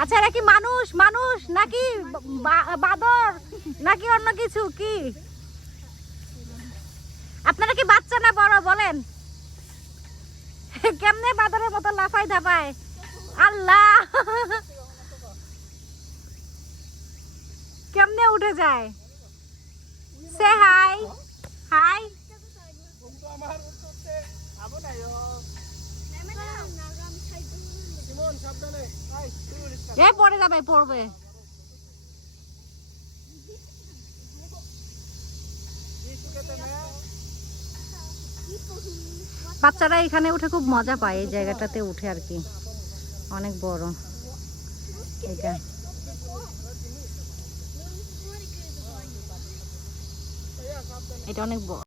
আচ্ছা এরা কি মানুষ মানুষ নাকি বাদর নাকি অন্য কিছু কি? আপনারা কি বাচ্চা না বড় বলেন? কেমনে বাদরের মতো লাফাই ধাপায়? আল্লাহ, কেমনে উঠে যায়? সে হাই হাই। এ পড়ে যাবে, পড়বে। বাচ্চারা এখানে উঠে খুব মজা পায়, এই জায়গাটাতে উঠে আর কি, অনেক বড় এটা। এটা অনেক বড়।